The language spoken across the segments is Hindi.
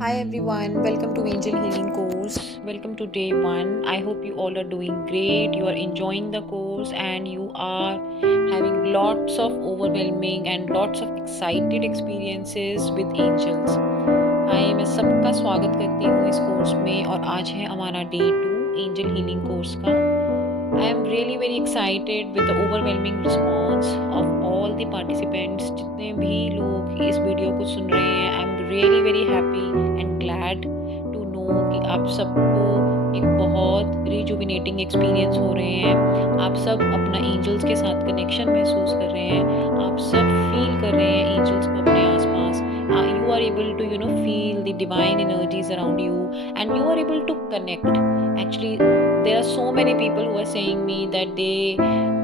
Hi everyone, welcome to Angel Healing course. Welcome to day 1. I hope you all are doing great. You are enjoying the course and you are having lots of overwhelming and lots of excited experiences with angels. हाय, मैं सबका स्वागत करती हूँ इस कोर्स में और आज है हमारा डे 2 एंजल हीलिंग कोर्स का। I am really very excited with the overwhelming response of all the participants. जितने भी लोग इस वीडियो को सुन रहे हैं, I am really very happy and glad to know कि आप सबको एक बहुत रिजुविनेटिंग एक्सपीरियंस हो रहे हैं। आप सब अपना एंजल्स के साथ कनेक्शन महसूस कर रहे हैं। आप सब फील कर रहे हैं एंजल्स को अपने आसपास। You are able to feel the divine energies around you and you are able to connect. Actually, there are so many people who are saying me that they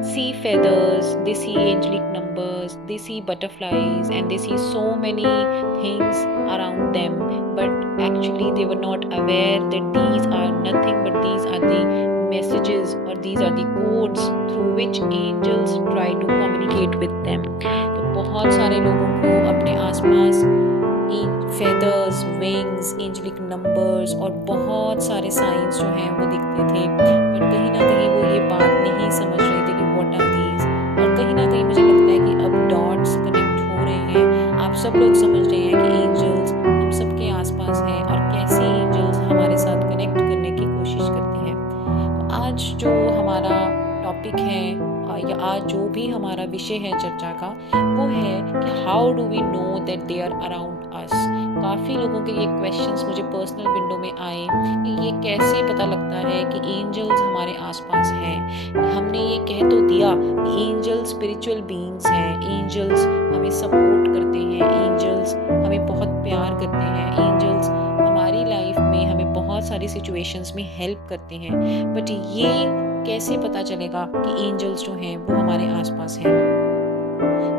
see feathers, they see angelic numbers, they see butterflies and they see so many things around them, but actually they were not aware that these are nothing but these are the messages or these are the codes through which angels try to communicate with them. तो बहुत सारे लोगों को अपने आसपास फेदर्स, विंग्स, एंजलिक नंबर्स और बहुत सारे साइंस जो हैं वो दिखते थे, बट कहीं ना कहीं वो ये बात नहीं समझ रहे थे कि व्हाट आर दीज। और कहीं ना कहीं मुझे लगता है कि अब डॉट्स कनेक्ट हो रहे हैं। आप सब लोग समझ रहे हैं कि एंजल्स हम सबके आसपास हैं और कैसे एंजल्स हमारे साथ कनेक्ट करने की कोशिश करती हैं। तो आज जो हमारा टॉपिक है या आज जो भी हमारा विषय है चर्चा का, वो है कि how do we know that they are around us. काफ़ी लोगों के ये क्वेश्चंस मुझे पर्सनल विंडो में आए कि ये कैसे पता लगता है कि एंजल्स हमारे आसपास हैं। हमने ये कह तो दिया कि एंजल्स स्पिरिचुअल बीइंग्स हैं, एंजल्स हमें सपोर्ट करते हैं, एंजल्स हमें बहुत प्यार करते हैं, एंजल्स हमारी लाइफ में हमें बहुत सारी सिचुएशंस में हेल्प करते हैं, बट ये कैसे पता चलेगा कि एंजल्स जो हैं वो हमारे आसपास हैं।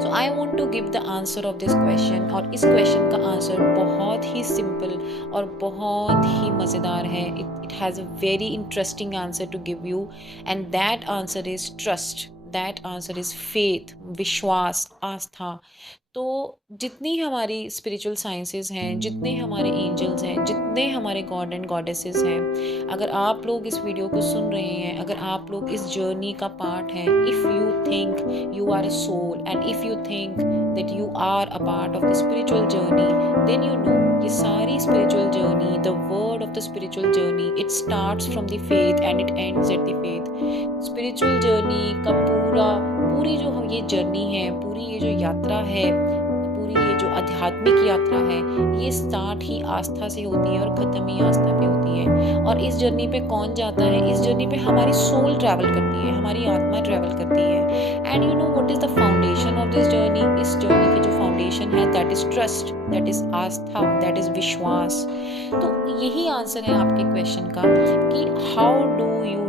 So I want to give the answer of this question, और इस क्वेश्चन का आंसर बहुत ही सिंपल और बहुत ही मज़ेदार है। It has a very interesting answer to give you, and that answer is trust, that answer is faith, विश्वास, आस्था। तो जितनी हमारी स्पिरिचुअल साइंसेस हैं, जितने हमारे एंजल्स हैं, जितने हमारे गॉड एंड गॉडेसेस हैं, अगर आप लोग इस वीडियो को सुन रहे हैं, अगर आप लोग इस जर्नी का पार्ट हैं, if you think you are a soul and if you think that you are a part of the spiritual journey, then you know ये सारी spiritual journey, the word of the spiritual journey, it starts from the faith and it ends at the faith. Spiritual journey का पूरी जो हम ये जर्नी है, पूरी ये जो यात्रा है, पूरी ये जो आध्यात्मिक यात्रा है, ये स्टार्ट ही आस्था से होती है और ख़त्म ही आस्था पे होती है। और इस जर्नी पे कौन जाता है? इस जर्नी पे हमारी सोल ट्रैवल करती है, हमारी आत्मा ट्रैवल करती है। And you know what is the foundation of this journey? इस जर्नी की जो फाउंडेशन है, that is trust, that is आस्था, दैट इज़ विश्वास। तो यही आंसर है आपके क्वेश्चन का कि how do you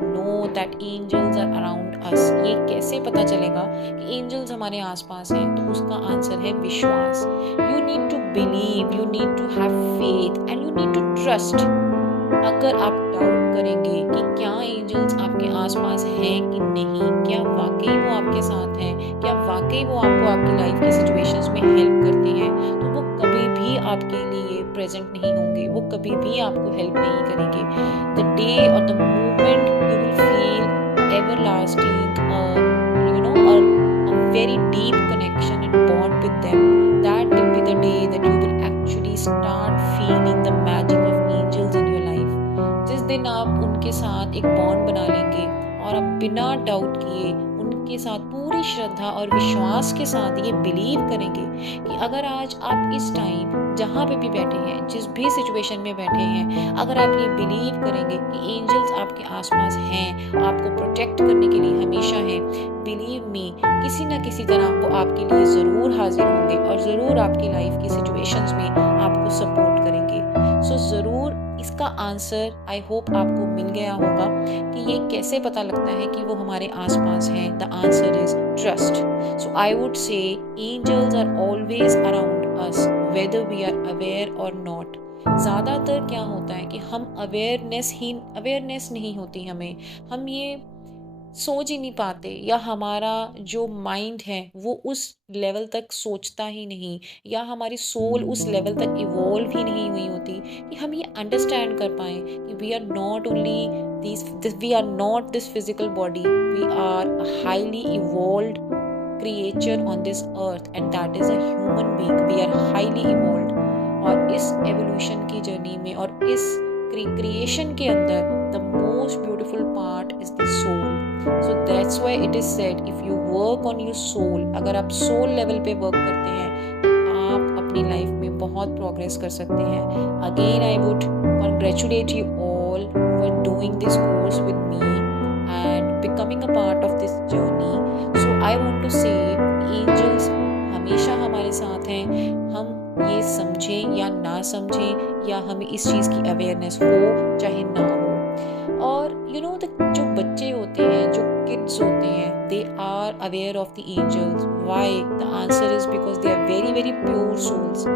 that angels are around us. ये कैसे पता चलेगा कि एंजल्स हमारे आसपास हैं? तो उसका आंसर है विश्वास। You need to believe, you need to have faith and you need to trust. अगर आप डाउट करेंगे कि क्या एंजल्स आपके आसपास हैं कि नहीं, क्या वाकई वो आपके साथ हैं, क्या वाकई वो आपको आपकी लाइफ की सिचुएशंस में हेल्प करती हैं, तो वो कभी भी आपके लिए प्रेजेंट नहीं होंगे, वो कभी भी आपको हेल्प नहीं करेंगे। द डे और the moment you will feel everlasting, a very deep connection and bond with them, that will be the day that you will actually start feeling the magic of angels in your life. जिस दिन आप उनके साथ एक बॉन्ड बना लेंगे और आप बिना डाउट किए उनके साथ पूरी श्रद्धा और विश्वास के साथ ये बिलीव करेंगे कि अगर आज आप इस टाइम जहाँ पे भी बैठे हैं, जिस भी सिचुएशन में बैठे हैं, अगर आप ये बिलीव करेंगे कि एंजल्स आपके आसपास हैं, आपको प्रोटेक्ट करने के लिए हमेशा हैं, बिलीव मी, किसी ना किसी तरह वो आपके लिए ज़रूर हाजिर होंगे और ज़रूर आपकी लाइफ की सिचुएशंस में आपको सपोर्ट करेंगे। सो ज़रूर इसका आंसर आई होप आपको मिल गया होगा कि ये कैसे पता लगता है कि वो हमारे आसपास हैं। The answer is trust. So I would say angels are always around us whether we are aware और नॉट। ज़्यादातर क्या होता है कि हम अवेयरनेस नहीं होती हमें, हम ये सोच ही नहीं पाते, या हमारा जो माइंड है वो उस लेवल तक सोचता ही नहीं, या हमारी सोल उस लेवल तक इवॉल्व ही नहीं हुई होती कि हम ये अंडरस्टैंड कर पाएँ कि we are not only we are not this physical body, we are a highly evolved creature on this earth, and that is a human being. We are highly evolved. और इस evolution की जर्नी में और इस creation के अंदर the most beautiful part is the soul. So that's why it is said, if you work on your soul, अगर आप soul level पे work करते हैं तो आप अपनी life में बहुत progress कर सकते हैं. Again I would congratulate you all for doing this course with me and becoming a part of this journey. So I want to say, angels हमेशा हमारे साथ हैं, हम ये समझें या ना समझें, या हमें इस चीज़ की अवेयरनेस हो चाहे ना हो. और जो बच्चे होते हैं, जो किड्स होते हैं, they are aware of the angels. Why? The answer is because they are very very pure souls.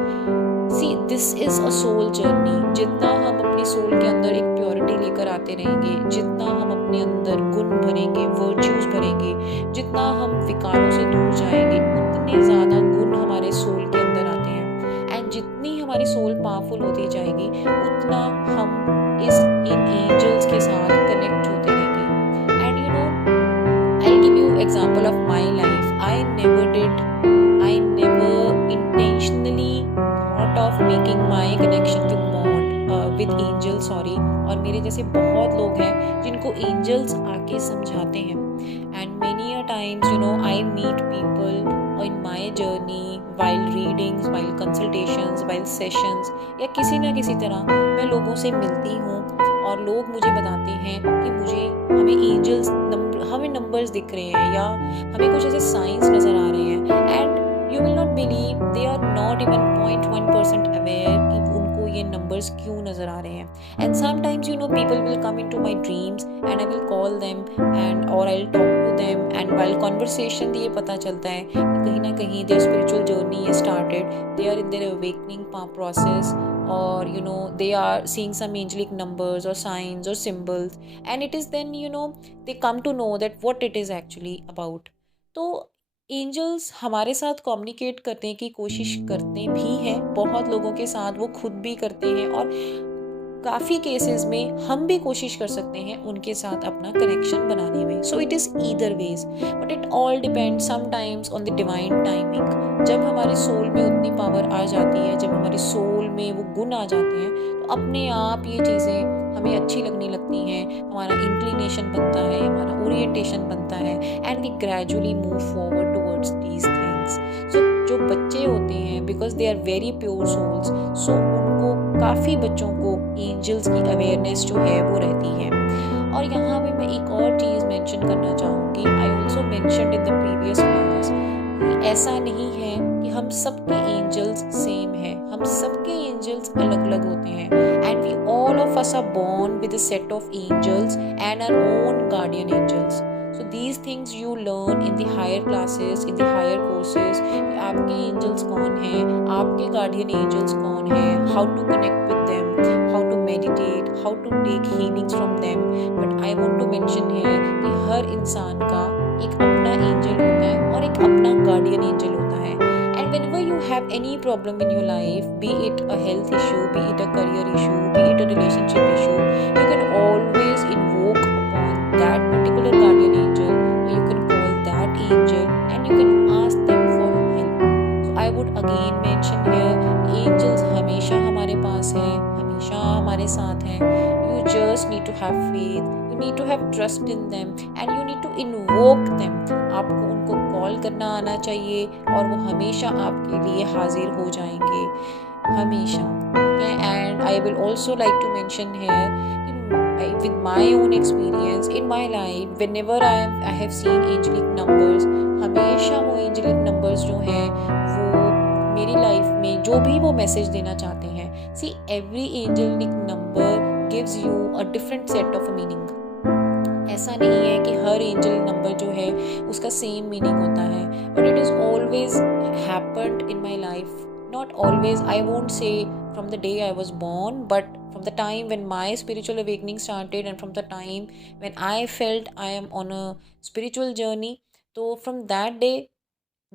See, this is a soul journey. जितना हम अपनी सोल के अंदर एक प्योरिटी लेकर आते रहेंगे, जितना हम अपने अंदर गुण भरेंगे, वर्च्यूज भरेंगे, जितना हम विकारों से दूर जाएंगे, उतने ज़्यादा गुण हमारे सोल के अंदर आते हैं. एंड जितनी हमारी सोल पावरफुल होती जाएगी, उतना हम इन एंजल्स के साथ कनेक्ट होते रहेंगे. And I'll give you example of my life. I never intentionally thought of making my connection with angels, sorry. और मेरे जैसे बहुत लोग हैं जिनको angels आके समझाते हैं. And many a times I meet people in my journey while readings, while consultations, while sessions, या किसी ना किसी तरह मैं लोगों से मिलती हूँ और लोग मुझे बताते हैं कि हमें नंबर्स दिख रहे हैं, या हमें कुछ ऐसे साइंस नज़र आ रहे हैं. And you will not believe, they are not even 0.1% aware कि उनको ये नंबर्स क्यों नज़र आ रहे हैं. And sometimes people will come into my dreams and I will call them and और I will talk to them, and while conversation ये पता चलता है कि कहीं ना कहीं their spiritual journey is started, they are in their awakening process, or they are seeing some angelic numbers or signs or symbols, and it is then they come to know that what it is actually about. तो एंजल्स हमारे साथ कम्युनिकेट करने की कोशिश करते भी हैं, बहुत लोगों के साथ वो खुद भी करते हैं, और काफ़ी केसेस में हम भी कोशिश कर सकते हैं उनके साथ अपना कनेक्शन बनाने में. So it is either ways, but it all depend sometimes on the divine timing. जब हमारे सोल में उतनी पावर आ जाती है, जब हमारे सोल में वो गुण आ जाते हैं, तो अपने आप ये चीज़ें हमें अच्छी लगने लगती हैं, हमारा इंक्लिनेशन बनता है, हमारा ओरिएंटेशन बनता है, and we gradually move forward towards these things. So जो बच्चे होते हैं, because they are very pure souls, so उनको काफ़ी बच्चों को एंजल्स की अवेयरनेस जो है वो रहती है. और यहाँ पे मैं एक और चीज़ मेंशन करना चाहूँगी. I also mentioned in the previous class कि ऐसा नहीं है कि हम सबके एंजल्स सेम हैं, हम सबके एंजल्स अलग अलग होते हैं. And we all of us are born with a set of angels and our own guardian angels. So these things you learn in the higher classes, in the higher courses, कि आपके angels कौन हैं, आपके guardian angels कौन हैं, how to connect with them, how to meditate, how to take healings from them. But I want to mention here कि हर इंसान का एक अपना angel होता है और एक अपना guardian angel होता है. And whenever you have any problem in your life, be it a health issue, be it a career issue, be it a relationship issue, you can always invoke upon that particular guardian angel, or you can call that angel and you can ask them for help. So I would again mention here, angels हमेशा हमारे पास हैं, हमेशा हमारे साथ हैं. You just need to have faith, you need to have trust in them, and you need to invoke them. आपको उनको कॉल करना आना चाहिए और वो हमेशा आपके लिए हाजिर हो जाएंगे, हमेशा. And I will also like to mention here, with my own experience in my life, whenever I have seen angelic numbers, हमेशा वो angelic numbers जो हैं वो मेरी लाइफ में जो भी वो मैसेज देना चाहते हैं. See, every angelic number gives you a different set of a meaning. ऐसा नहीं है कि हर एंजल नंबर जो है उसका सेम मीनिंग होता है, but it is always happened in my life. not always, I won't say from the day I was born, but from the time when my spiritual awakening started and from the time when I felt I am on a spiritual journey. तो from that day,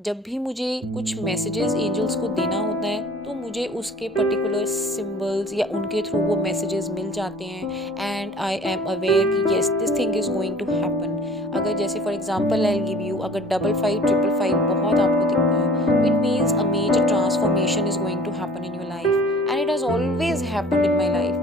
जब भी मुझे कुछ मैसेजेस एंजल्स को देना होता है तो मुझे उसके पर्टिकुलर सिंबल्स या उनके थ्रू वो मैसेजेस मिल जाते हैं एंड आई एम अवेयर कि yes this thing is going to happen. अगर जैसे for example I give you, अगर 5555 बहुत आपको दिखता है, it means a major transformation is going to happen in your life and it has always happened in my life.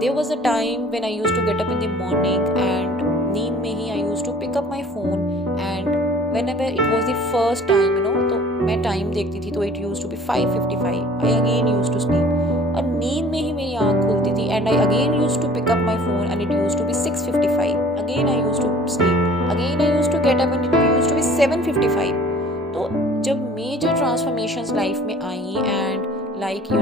There was a time when I used to get up in the morning and नींद में ही I used to pick up my phone and whenever it was the first time, तो मैं टाइम देखती थी तो it used to be 5:55. I again used to sleep. और नींद में ही मेरी आँख खुलती थी and I again used to pick up my phone and it used to be 6:55. Again I used to sleep. Again I used to get up and it used to be 7:55. तो जब major transformations life में आई and like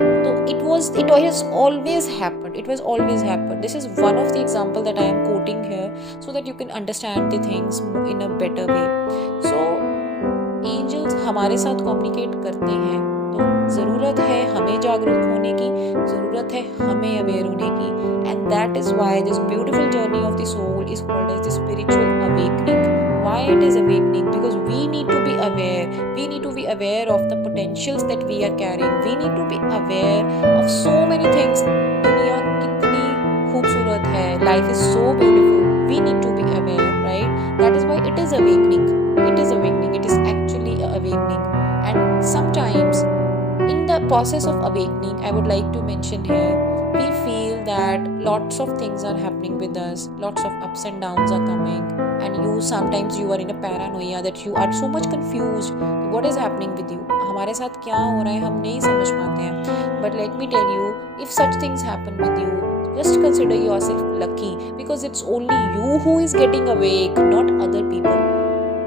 तो it has always happened. It was always happened. This is one of the example that I am quoting here so that you can understand the things in a better way. So angels हमारे साथ communicate करते हैं, तो ज़रूरत है हमें जागरूक होने की, ज़रूरत है हमें अवेयर होने की, and that is why this beautiful journey of the soul is called as the spiritual awakening. Why it is awakening? Because we need to be aware. We need to be aware of the potentials that we are carrying. We need to be aware of so many things. दुनिया कितनी खूबसूरत है. Life is so beautiful. We need to be aware, right? That is why it is awakening. It is awakening. It is actually a awakening. And sometimes in the process of awakening, I would like to mention here, we feel that lots of things are happening with us. Lots of ups and downs are coming. And sometimes you are in a paranoia that you are so much confused. What is happening with you? हमारे साथ क्या हो रहा है हम नहीं समझ पाते हैं. But let me tell you, if such things happen with you, just consider yourself lucky because it's only you who is getting awake, not other people.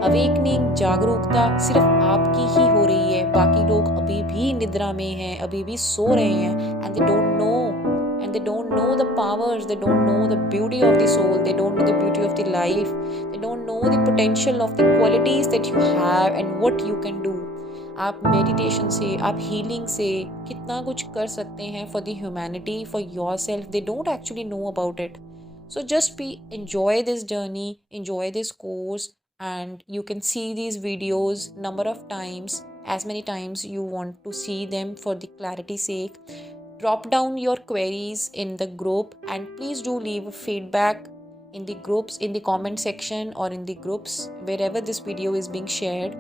Awakening, जागरूकता सिर्फ आपकी ही हो रही है. बाकी लोग अभी भी निद्रा में हैं, अभी भी सो रहे हैं and they don't know. And they don't know the powers, they don't know the beauty of the soul, they don't know the beauty of the life, they don't know the potential of the qualities that you have and what you can do. आप मेडिटेशन से, आप हीलिंग से कितना कुछ कर सकते हैं for the humanity, for yourself. They don't actually know about it. So just enjoy this journey, enjoy this course, and you can see these videos number of times, as many times you want to see them for the clarity sake. Drop down your queries in the group and please do leave feedback in the groups, in the comment section or in the groups wherever this video is being shared.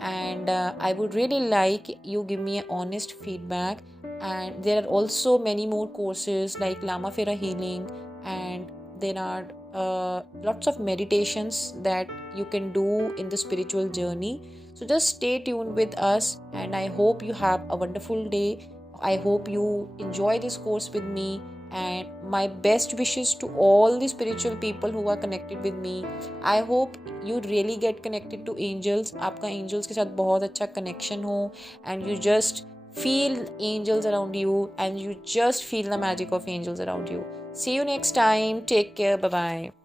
And I would really like you give me an honest feedback. And there are also many more courses like Lama Fera healing, and there are lots of meditations that you can do in the spiritual journey. So just stay tuned with us and I hope you have a wonderful day. I hope you enjoy this course with me, and my best wishes to all the spiritual people who are connected with me. I hope you really get connected to angels. आपका angels के साथ बहुत अच्छा connection हो and you just feel angels around you and you just feel the magic of angels around you. See you next time. Take care. Bye bye.